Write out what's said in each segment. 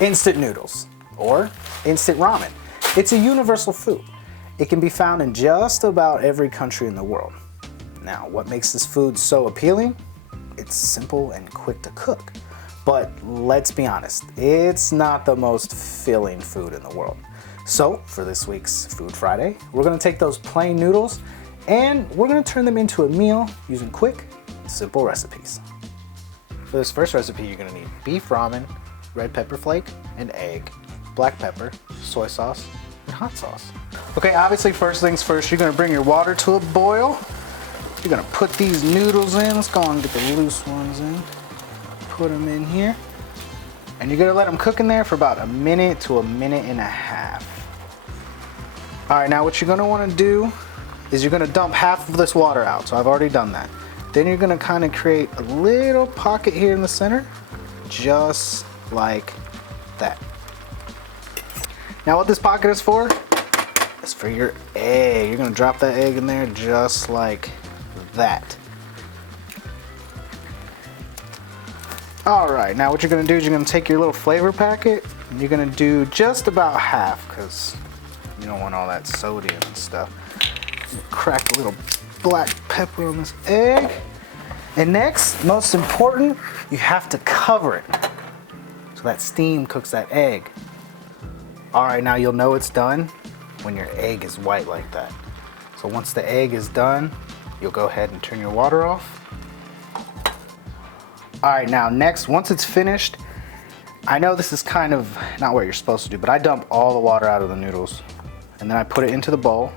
Instant noodles, or instant ramen. It's a universal food. It can be found in just about every country in the world. Now, what makes this food so appealing? It's simple and quick to cook. But let's be honest, it's not the most filling food in the world. So, for this week's Food Friday, we're gonna take those plain noodles and we're gonna turn them into a meal using quick, simple recipes. For this first recipe, you're gonna need beef ramen, red pepper flake, an egg, black pepper, soy sauce, and hot sauce. Okay, obviously first things first, you're gonna bring your water to a boil. You're gonna put these noodles in. Let's go and get the loose ones in. Put them in here. And you're gonna let them cook in there for about a minute to a minute and a half. All right, now what you're gonna wanna do is you're gonna dump half of this water out. So I've already done that. Then you're gonna kind of create a little pocket here in the center, just like that. Now what this pocket is for your egg. You're gonna drop that egg in there just like that. All right, now what you're gonna do is you're gonna take your little flavor packet and you're gonna do just about half because you don't want all that sodium and stuff. Crack a little black pepper on this egg. And next, most important, you have to cover it so that steam cooks that egg. All right, now you'll know it's done when your egg is white like that. So once the egg is done, you'll go ahead and turn your water off. All right, now next, once it's finished, I know this is kind of not what you're supposed to do, but I dump all the water out of the noodles and then I put it into the bowl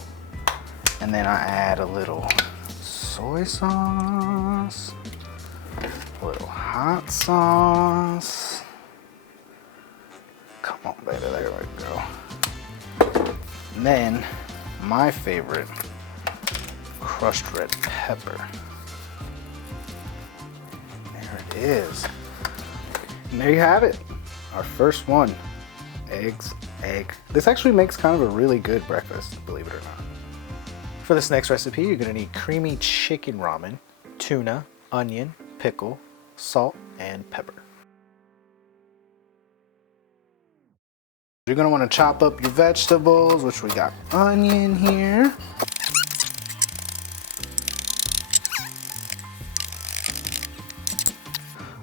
and then I add a little soy sauce, a little hot sauce. Come on, baby, there we go. And then my favorite, crushed red pepper. There it is. And there you have it. Our first one. Eggs, egg. This actually makes kind of a really good breakfast, believe it or not. For this next recipe, you're gonna need creamy chicken ramen, tuna, onion, pickle, salt, and pepper. You're gonna wanna chop up your vegetables, which we got onion here.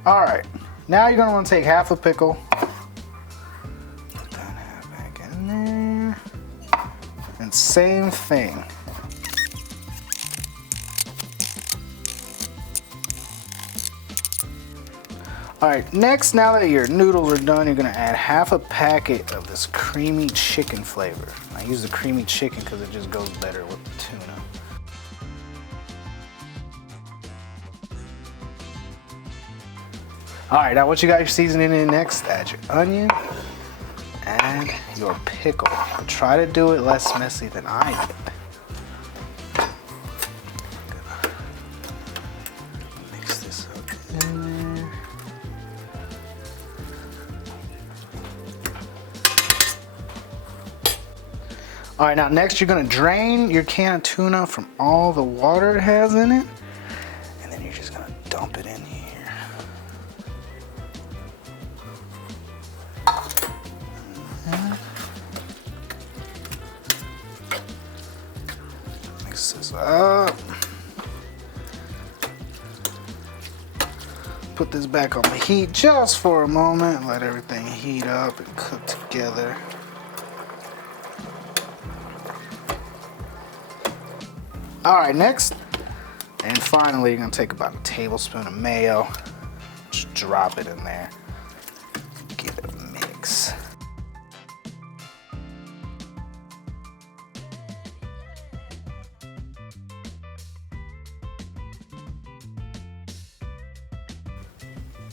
All right, now you're gonna wanna take half a pickle. Put that half back in there. And same thing. All right, next, now that your noodles are done, you're gonna add half a packet of this creamy chicken flavor. I use the creamy chicken because it just goes better with the tuna. All right, now once you got your seasoning in next, add your onion, add your pickle. Try to do it less messy than I did. Mix this up in there. All right, now next you're gonna drain your can of tuna from all the water it has in it, and then you're just gonna dump it in here. Mix this up. Put this back on the heat just for a moment, let everything heat up and cook together. All right, next, and finally, you're gonna take about a tablespoon of mayo, just drop it in there, give it a mix.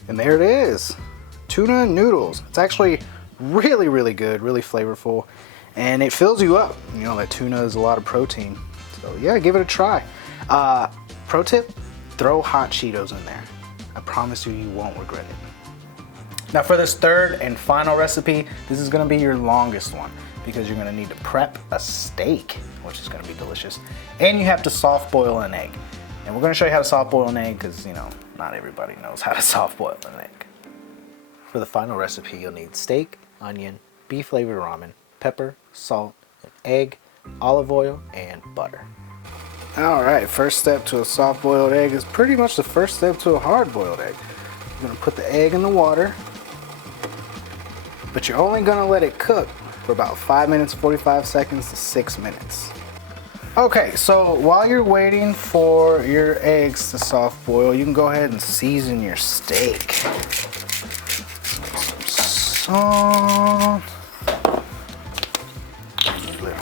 And there it is, tuna noodles. It's actually really, really good, really flavorful, and it fills you up. You know, that tuna is a lot of protein. So yeah, give it a try. Pro tip, throw hot Cheetos in there. I promise you, you won't regret it. Now for this third and final recipe, this is gonna be your longest one because you're gonna need to prep a steak, which is gonna be delicious. And you have to soft boil an egg. And we're gonna show you how to soft boil an egg because, you know, not everybody knows how to soft boil an egg. For For the final recipe, you'll need steak, onion, beef flavored ramen, pepper, salt, an egg, olive oil, and butter. Alright, first step to a soft boiled egg is pretty much the first step to a hard boiled egg. You're gonna put the egg in the water, but you're only gonna let it cook for about 5 minutes, 45 seconds to 6 minutes. Okay, so while you're waiting for your eggs to soft boil, you can go ahead and season your steak. Some salt, a little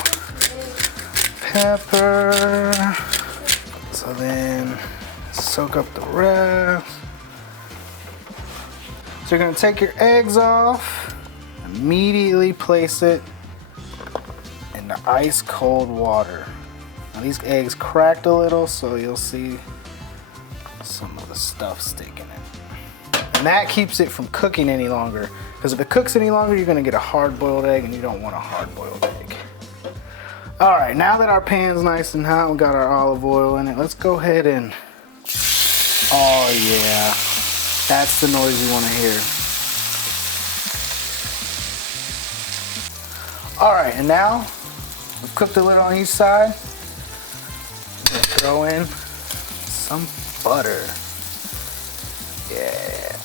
pepper, so then soak up the rest. So you're gonna take your eggs off, immediately place it in the ice cold water. Now these eggs cracked a little, so you'll see some of the stuff sticking in. And that keeps it from cooking any longer, because if it cooks any longer, you're gonna get a hard-boiled egg, and you don't want a hard-boiled egg. All right, now that our pan's nice and hot, we got our olive oil in it, let's go ahead and, oh yeah, that's the noise you wanna hear. All right, and now we've cooked the lid on each side. Throw in some butter. Yeah.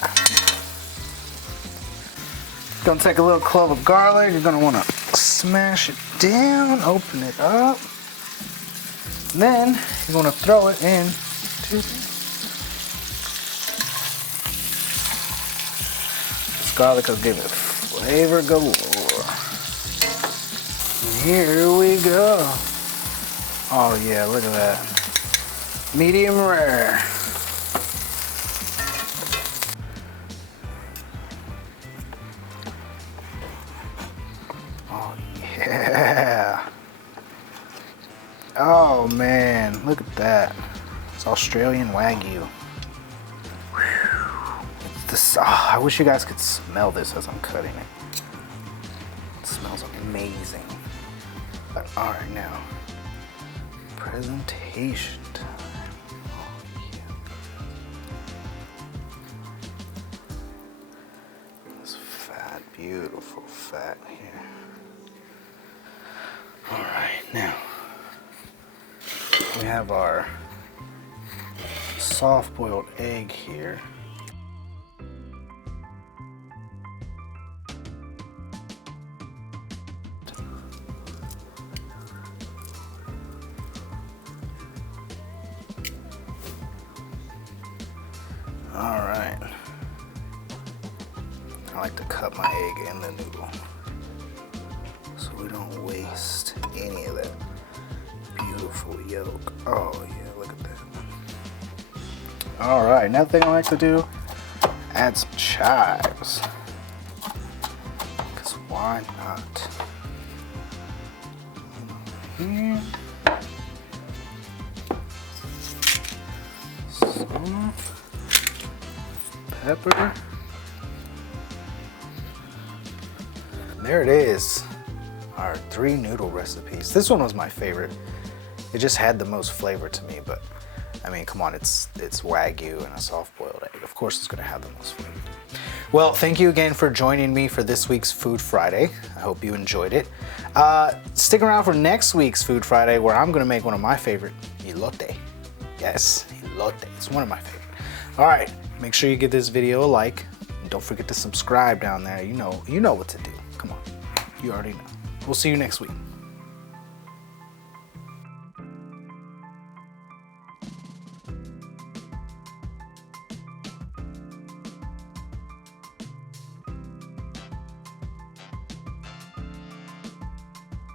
Gonna take a little clove of garlic. You're gonna wanna smash it down, open it up. And then you're gonna throw it in to this garlic will give it flavor galore. And here we go. Oh yeah, look at that. Medium rare. Oh yeah. Oh man, look at that. It's Australian Wagyu. Whew. This, oh, I wish you guys could smell this as I'm cutting it. It smells amazing. But all right, now. Presentation time. Oh, yeah. This fat, beautiful fat here. All right, now we have our soft-boiled egg here. All right, I like to cut my egg in the noodle so we don't waste any of that beautiful yolk. Oh yeah, look at that. All right, another thing I like to do, add some chives, because why not? Here. Some pepper. There it is, our 3 noodle recipes. This one was my favorite. It just had the most flavor to me, but I mean, come on, it's Wagyu and a soft-boiled egg. Of course it's gonna have the most flavor. Well, thank you again for joining me for this week's Food Friday. I hope you enjoyed it. Stick around for next week's Food Friday, where I'm gonna make one of my favorite, elote. Yes, elote, it's one of my favorite. All right, make sure you give this video a like, and don't forget to subscribe down there. You know what to do. Come on, you already know. We'll see you next week.